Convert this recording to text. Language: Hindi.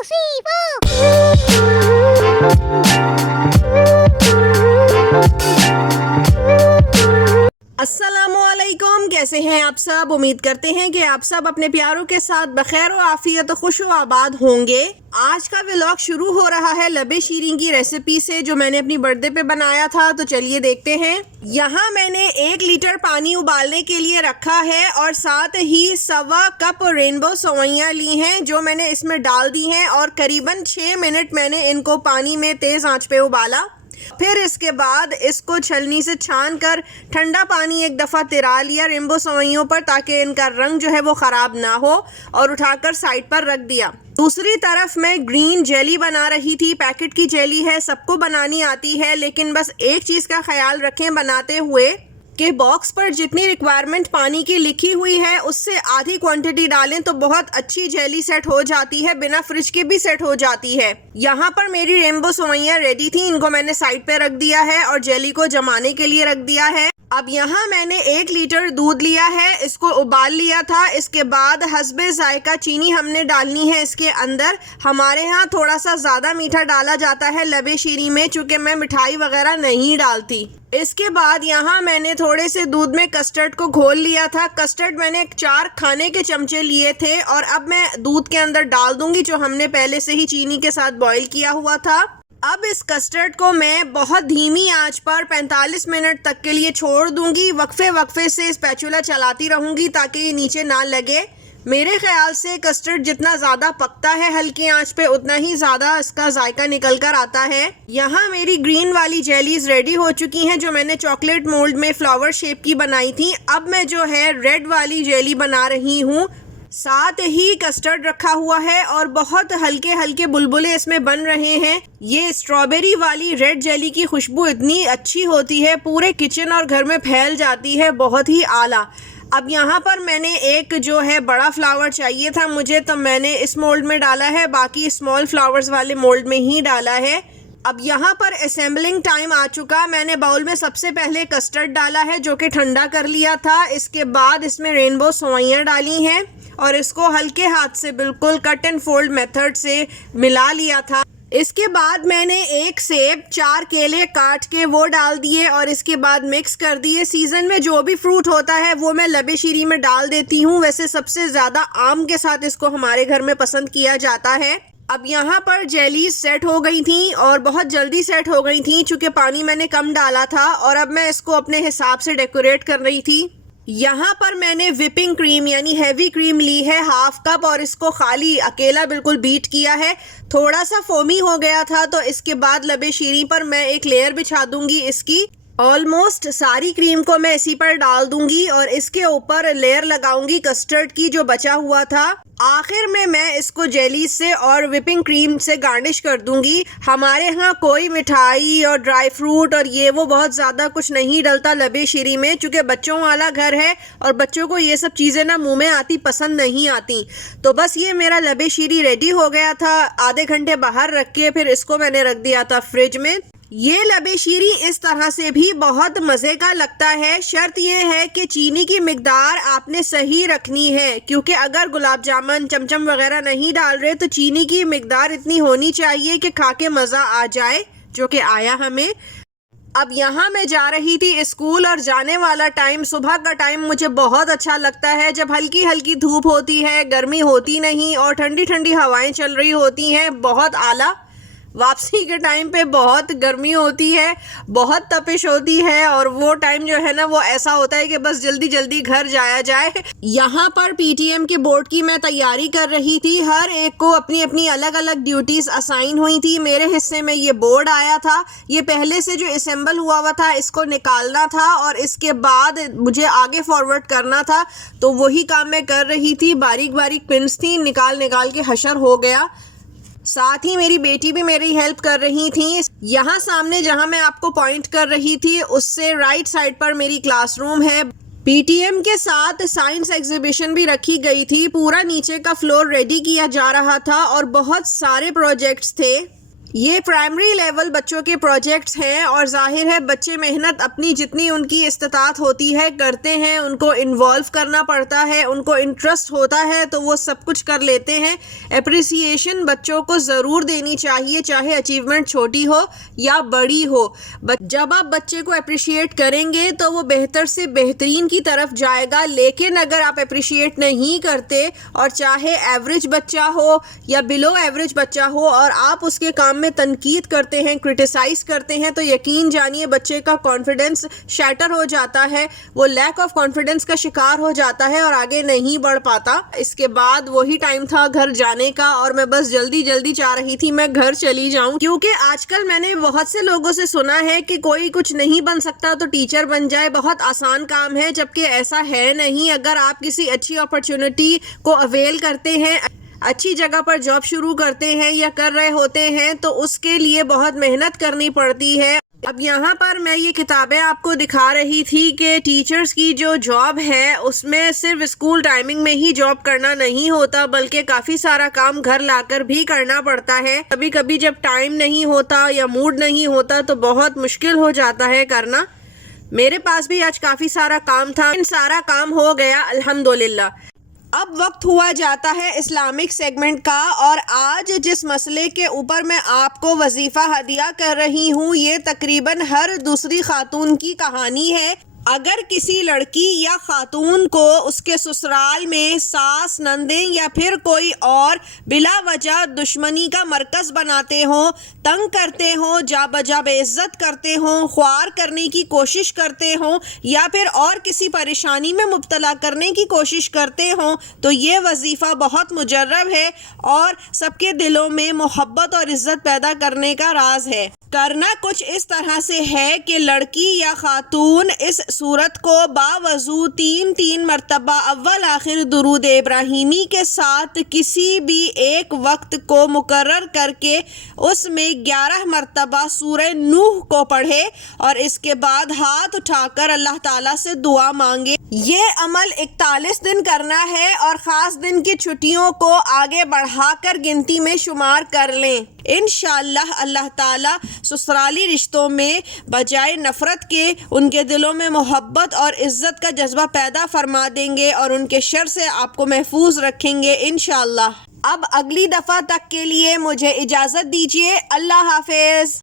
three, four. अस्सलामुअलैकुम, कैसे हैं आप सब। उम्मीद करते हैं कि आप सब अपने प्यारों के साथ बखैर व आफियत खुश व आबाद होंगे। आज का व्लॉग शुरू हो रहा है लबे शीरीं की रेसिपी से, जो मैंने अपनी बर्थडे पे बनाया था। तो चलिए देखते हैं। यहाँ मैंने 1 लीटर पानी उबालने के लिए रखा है और साथ ही 1.25 कप रेनबो सेवइयाँ ली हैं, जो मैंने इसमें डाल दी हैं और करीबन 6 मिनट मैंने इनको पानी में तेज़ आंच पे उबाला। फिर इसके बाद इसको छलनी से छान कर ठंडा पानी एक दफ़ा तिरा लिया रेनबो सेवइयों पर, ताकि इनका रंग जो है वो ख़राब ना हो, और उठाकर साइड पर रख दिया। दूसरी तरफ मैं ग्रीन जेली बना रही थी। पैकेट की जेली है, सबको बनानी आती है, लेकिन बस एक चीज़ का ख्याल रखें बनाते हुए कि बॉक्स पर जितनी रिक्वायरमेंट पानी की लिखी हुई है उससे आधी क्वांटिटी डालें तो बहुत अच्छी जेली सेट हो जाती है, बिना फ्रिज के भी सेट हो जाती है। यहाँ पर मेरी रेनबो सेवइयाँ रेडी थी, इनको मैंने साइड पे रख दिया है और जेली को जमाने के लिए रख दिया है। अब यहाँ मैंने 1 लीटर दूध लिया है, इसको उबाल लिया था। इसके बाद हस्बे जायका चीनी हमने डालनी है इसके अंदर। हमारे यहाँ थोड़ा सा ज़्यादा मीठा डाला जाता है लबे शीरीं में, चूँकि मैं मिठाई वगैरह नहीं डालती। इसके बाद यहाँ मैंने थोड़े से दूध में कस्टर्ड को घोल लिया था। कस्टर्ड मैंने 4 खाने के चमचे लिए थे और अब मैं दूध के अंदर डाल दूंगी, जो हमने पहले से ही चीनी के साथ बॉईल किया हुआ था। अब इस कस्टर्ड को मैं बहुत धीमी आंच पर 45 मिनट तक के लिए छोड़ दूंगी। वक्फे वक्फे से स्पैचुला चलाती रहूंगी ताकि ये नीचे ना लगे। मेरे ख्याल से कस्टर्ड जितना ज़्यादा पकता है हल्की आंच पे, उतना ही ज़्यादा इसका जायका निकल कर आता है। यहाँ मेरी ग्रीन वाली जेलीज रेडी हो चुकी हैं, जो मैंने चॉकलेट मोल्ड में फ्लावर शेप की बनाई थी। अब मैं जो है रेड वाली जेली बना रही हूँ। साथ ही कस्टर्ड रखा हुआ है और बहुत हल्के हल्के बुलबुले इसमें बन रहे हैं। ये स्ट्रॉबेरी वाली रेड जेली की खुशबू इतनी अच्छी होती है, पूरे किचन और घर में फैल जाती है, बहुत ही आला। अब यहाँ पर मैंने एक जो है बड़ा फ्लावर चाहिए था मुझे, तो मैंने इस मोल्ड में डाला है, बाकी स्मॉल फ्लावर्स वाले मोल्ड में ही डाला है। अब यहाँ पर असेंबलिंग टाइम आ चुका। मैंने बाउल में सबसे पहले कस्टर्ड डाला है, जो कि ठंडा कर लिया था। इसके बाद इसमें रेनबो सेवइयाँ डाली हैं और इसको हल्के हाथ से बिल्कुल कट एंड फोल्ड मेथड से मिला लिया था। इसके बाद मैंने 1 सेब, 4 केले काट के वो डाल दिए और इसके बाद मिक्स कर दिए। सीज़न में जो भी फ्रूट होता है वो मैं लबे शीरीं में डाल देती हूँ। वैसे सबसे ज़्यादा आम के साथ इसको हमारे घर में पसंद किया जाता है। अब यहाँ पर जेलीज सेट हो गई थी और बहुत जल्दी सेट हो गई थी, चूँकि पानी मैंने कम डाला था। और अब मैं इसको अपने हिसाब से डेकोरेट कर रही थी। यहाँ पर मैंने विपिंग क्रीम यानी हैवी क्रीम ली है 1/2 कप, और इसको खाली अकेला बिल्कुल बीट किया है। थोड़ा सा फोमी हो गया था, तो इसके बाद लबे शीरीं पर मैं एक लेयर बिछा दूंगी इसकी। ऑलमोस्ट सारी क्रीम को मैं इसी पर डाल दूंगी और इसके ऊपर लेयर लगाऊंगी कस्टर्ड की, जो बचा हुआ था। आखिर में मैं इसको जेली से और विपिंग क्रीम से गार्निश कर दूंगी। हमारे यहाँ कोई मिठाई और ड्राई फ्रूट और ये वो बहुत ज़्यादा कुछ नहीं डलता लबे शीरीं में, चूँकि बच्चों वाला घर है और बच्चों को ये सब चीज़ें ना मुंह में आती पसंद नहीं आती। तो बस ये मेरा लबे शीरीं रेडी हो गया था। आधे घंटे बाहर रख के फिर इसको मैंने रख दिया था फ्रिज में। ये लबे शीरीं इस तरह से भी बहुत मज़े का लगता है। शर्त ये है कि चीनी की मिकदार आपने सही रखनी है, क्योंकि अगर गुलाब जामुन, चमचम वगैरह नहीं डाल रहे तो चीनी की मिकदार इतनी होनी चाहिए कि खा के मज़ा आ जाए, जो कि आया हमें। अब यहाँ मैं जा रही थी स्कूल और जाने वाला टाइम, सुबह का टाइम मुझे बहुत अच्छा लगता है, जब हल्की हल्की धूप होती है, गर्मी होती नहीं और ठंडी ठंडी हवाएं चल रही होती हैं, बहुत आला। वापसी के टाइम पे बहुत गर्मी होती है, बहुत तपिश होती है और वो टाइम जो है ना वो ऐसा होता है कि बस जल्दी जल्दी घर जाया जाए। यहाँ पर पीटीएम के बोर्ड की मैं तैयारी कर रही थी। हर एक को अपनी अपनी अलग अलग ड्यूटीज़ असाइन हुई थी। मेरे हिस्से में ये बोर्ड आया था। ये पहले से जो असेंबल हुआ था इसको निकालना था और इसके बाद मुझे आगे फॉरवर्ड करना था, तो वही काम मैं कर रही थी। बारीक बारीक पिन्स थी, निकाल निकाल के हशर हो गया। साथ ही मेरी बेटी भी मेरी हेल्प कर रही थी। यहाँ सामने जहाँ मैं आपको पॉइंट कर रही थी उससे राइट साइड पर मेरी क्लासरूम है। पीटीएम के साथ साइंस एग्जीबिशन भी रखी गई थी। पूरा नीचे का फ्लोर रेडी किया जा रहा था और बहुत सारे प्रोजेक्ट्स थे। ये प्राइमरी लेवल बच्चों के प्रोजेक्ट्स हैं और जाहिर है बच्चे मेहनत अपनी जितनी उनकी इस्तात होती है करते हैं, उनको इन्वॉल्व करना पड़ता है, उनको इंटरेस्ट होता है तो वो सब कुछ कर लेते हैं। एप्रिसिएशन बच्चों को ज़रूर देनी चाहिए, चाहे अचीवमेंट छोटी हो या बड़ी हो। जब आप बच्चे को अप्रिशिएट करेंगे तो वो बेहतर से बेहतरीन की तरफ जाएगा। लेकिन अगर आप अप्रिशिएट नहीं करते और चाहे एवरेज बच्चा हो या बिलो एवरेज बच्चा हो और आप उसके काम में तनकीद करते हैं, क्रिटिसाइज करते हैं, तो यकीन जानिए बच्चे का कॉन्फिडेंस शैटर हो जाता है, वो लैक ऑफ कॉन्फिडेंस का शिकार हो जाता है और आगे नहीं बढ़ पाता। इसके बाद वही टाइम था घर जाने का और मैं बस जल्दी जल्दी चाह रही थी मैं घर चली जाऊं, क्योंकि आजकल मैंने बहुत से लोगों से सुना है कि कोई कुछ नहीं बन सकता तो टीचर बन जाए, बहुत आसान काम है, जबकि ऐसा है नहीं। अगर आप किसी अच्छी अपॉर्चुनिटी को अवेल करते हैं, अच्छी जगह पर जॉब शुरू करते हैं या कर रहे होते हैं तो उसके लिए बहुत मेहनत करनी पड़ती है। अब यहाँ पर मैं ये किताबें आपको दिखा रही थी कि टीचर्स की जो जॉब है उसमें सिर्फ स्कूल टाइमिंग में ही जॉब करना नहीं होता, बल्कि काफ़ी सारा काम घर लाकर भी करना पड़ता है। कभी कभी जब टाइम नहीं होता या मूड नहीं होता तो बहुत मुश्किल हो जाता है करना। मेरे पास भी आज काफ़ी सारा काम था, इन सारा काम हो गया अल्हम्दुलिल्लाह। अब वक्त हुआ जाता है इस्लामिक सेगमेंट का और आज जिस मसले के ऊपर मैं आपको वजीफ़ा हदिया कर रही हूँ ये तकरीबन हर दूसरी खातून की कहानी है। अगर किसी लड़की या खातून को उसके ससुराल में सास, नंदें या फिर कोई और बिला वजह दुश्मनी का मरकज़ बनाते हों, तंग करते हों, जा बजा बेइज्जत करते हों, ख्वार करने की कोशिश करते हों या फिर और किसी परेशानी में मुब्तला करने की कोशिश करते हों तो ये वजीफ़ा बहुत मुजर्रब है और सबके दिलों में मोहब्बत और इज़्ज़त पैदा करने का राज है। करना कुछ इस तरह से है कि लड़की या खातून इस सूरत को बावजू 3 मरतबा अव्वल आखिर दुरूद इब्राहिमी के साथ किसी भी एक वक्त को मुकर्रर करके उसमें 11 मरतबा सूरह नूह को पढ़े और इसके बाद हाथ उठाकर अल्लाह ताला से दुआ मांगे। ये अमल 41 दिन करना है और ख़ास दिन की छुट्टियों को आगे बढ़ाकर गिनती में शुमार कर लें। इंशाअल्लाह अल्लाह ताला ससुराली रिश्तों में बजाय नफ़रत के उनके दिलों में मोहब्बत और इज़्ज़त का जज्बा पैदा फरमा देंगे और उनके शर से आपको महफूज रखेंगे इंशाअल्लाह। अब अगली दफ़ा तक के लिए मुझे इजाज़त दीजिए। अल्लाह हाफ़िज़।